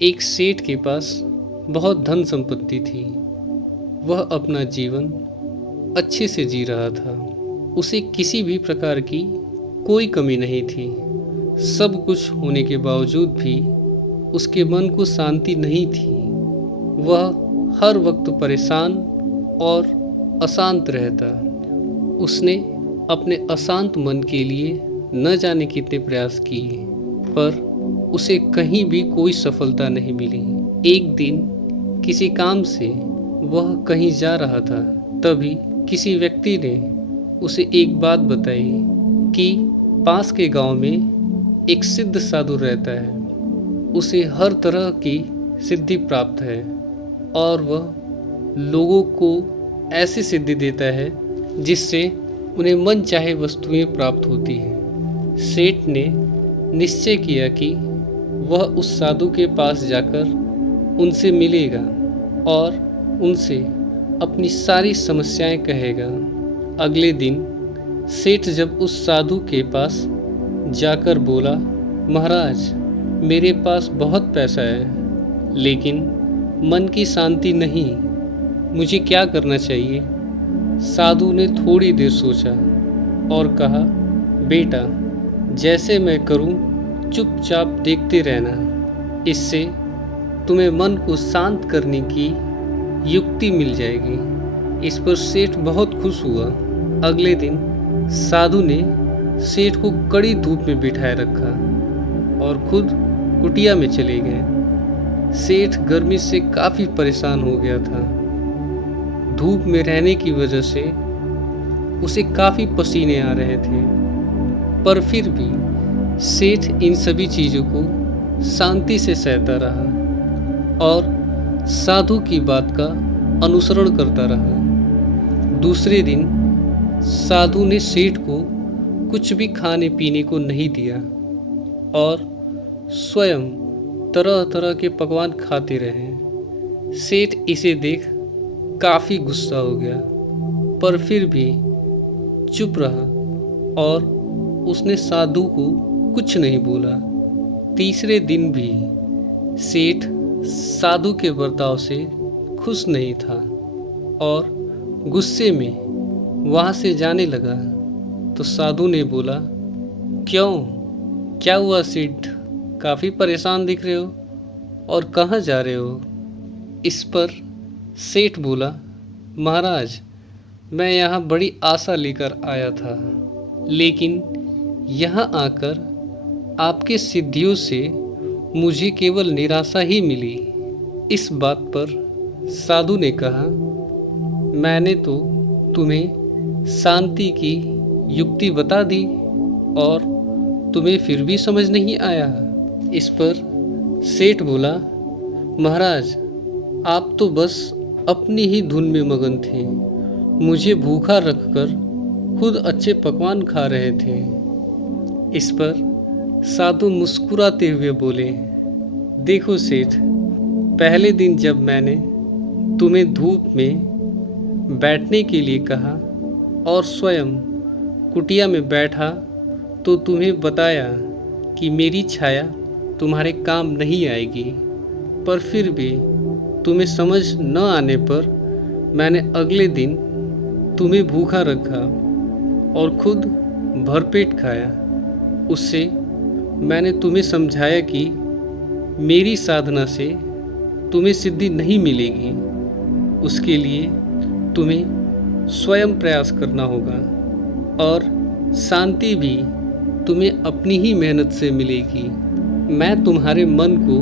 एक सेठ के पास बहुत धन संपत्ति थी। वह अपना जीवन अच्छे से जी रहा था। उसे किसी भी प्रकार की कोई कमी नहीं थी। सब कुछ होने के बावजूद भी उसके मन को शांति नहीं थी। वह हर वक्त परेशान और अशांत रहता। उसने अपने अशांत मन के लिए न जाने कितने प्रयास किए, पर उसे कहीं भी कोई सफलता नहीं मिली। एक दिन किसी काम से वह कहीं जा रहा था, तभी किसी व्यक्ति ने उसे एक बात बताई कि पास के गांव में एक सिद्ध साधु रहता है। उसे हर तरह की सिद्धि प्राप्त है और वह लोगों को ऐसी सिद्धि देता है जिससे उन्हें मन चाहे वस्तुएं प्राप्त होती हैं। सेठ ने निश्चय किया कि वह उस साधु के पास जाकर उनसे मिलेगा और उनसे अपनी सारी समस्याएं कहेगा। अगले दिन सेठ जब उस साधु के पास जाकर बोला, महाराज, मेरे पास बहुत पैसा है लेकिन मन की शांति नहीं, मुझे क्या करना चाहिए? साधु ने थोड़ी देर सोचा और कहा, बेटा, जैसे मैं करूं चुपचाप देखते रहना, इससे तुम्हें मन को शांत करने की युक्ति मिल जाएगी। इस पर सेठ बहुत खुश हुआ। अगले दिन साधु ने सेठ को कड़ी धूप में बिठाए रखा और खुद कुटिया में चले गए। सेठ गर्मी से काफी परेशान हो गया था। धूप में रहने की वजह से उसे काफी पसीने आ रहे थे, पर फिर भी सेठ इन सभी चीजों को शांति से सहता रहा और साधु की बात का अनुसरण करता रहा। दूसरे दिन साधु ने सेठ को कुछ भी खाने पीने को नहीं दिया और स्वयं तरह तरह के पकवान खाते रहे। सेठ इसे देख काफी गुस्सा हो गया, पर फिर भी चुप रहा और उसने साधु को कुछ नहीं बोला। तीसरे दिन भी सेठ साधु के बर्ताव से खुश नहीं था और गुस्से में वहां से जाने लगा तो साधु ने बोला, क्यों, क्या हुआ सेठ? काफी परेशान दिख रहे हो और कहाँ जा रहे हो? इस पर सेठ बोला, महाराज, मैं यहाँ बड़ी आशा लेकर आया था, लेकिन यहाँ आकर आपके सिद्धियों से मुझे केवल निराशा ही मिली। इस बात पर साधु ने कहा, मैंने तो तुम्हें शांति की युक्ति बता दी और तुम्हें फिर भी समझ नहीं आया। इस पर सेठ बोला, महाराज, आप तो बस अपनी ही धुन में मगन थे। मुझे भूखा रखकर खुद अच्छे पकवान खा रहे थे। इस पर साधु मुस्कुराते हुए बोले, देखो सेठ, पहले दिन जब मैंने तुम्हें धूप में बैठने के लिए कहा और स्वयं कुटिया में बैठा तो तुम्हें बताया कि मेरी छाया तुम्हारे काम नहीं आएगी, पर फिर भी तुम्हें समझ न आने पर मैंने अगले दिन तुम्हें भूखा रखा और खुद भरपेट खाया। उससे मैंने तुम्हें समझाया कि मेरी साधना से तुम्हें सिद्धि नहीं मिलेगी, उसके लिए तुम्हें स्वयं प्रयास करना होगा और शांति भी तुम्हें अपनी ही मेहनत से मिलेगी। मैं तुम्हारे मन को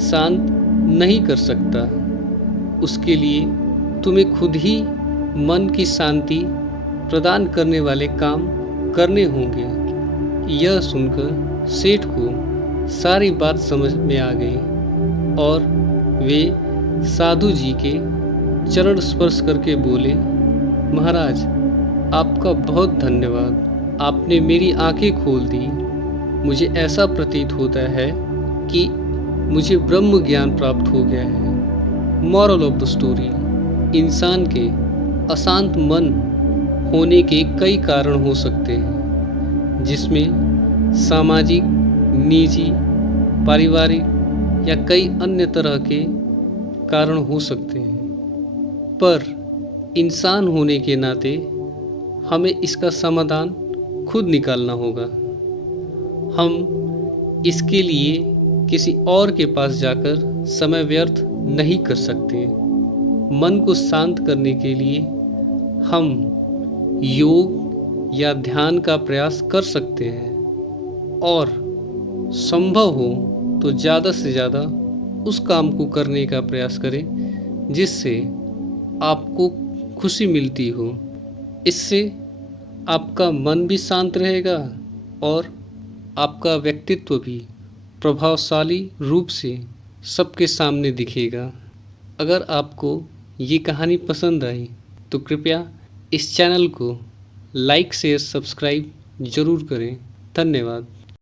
शांत नहीं कर सकता, उसके लिए तुम्हें खुद ही मन की शांति प्रदान करने वाले काम करने होंगे। यह सुनकर सेठ को सारी बात समझ में आ गई और वे साधु जी के चरण स्पर्श करके बोले, महाराज, आपका बहुत धन्यवाद, आपने मेरी आंखें खोल दी। मुझे ऐसा प्रतीत होता है कि मुझे ब्रह्म ज्ञान प्राप्त हो गया है। मॉरल ऑफ द स्टोरी, इंसान के अशांत मन होने के कई कारण हो सकते हैं, जिसमें सामाजिक, निजी, पारिवारिक या कई अन्य तरह के कारण हो सकते हैं, पर इंसान होने के नाते हमें इसका समाधान खुद निकालना होगा। हम इसके लिए किसी और के पास जाकर समय व्यर्थ नहीं कर सकते। मन को शांत करने के लिए हम योग या ध्यान का प्रयास कर सकते हैं और संभव हो तो ज़्यादा से ज़्यादा उस काम को करने का प्रयास करें जिससे आपको खुशी मिलती हो। इससे आपका मन भी शांत रहेगा और आपका व्यक्तित्व भी प्रभावशाली रूप से सबके सामने दिखेगा। अगर आपको ये कहानी पसंद आई तो कृपया इस चैनल को लाइक शेयर सब्सक्राइब ज़रूर करें। धन्यवाद।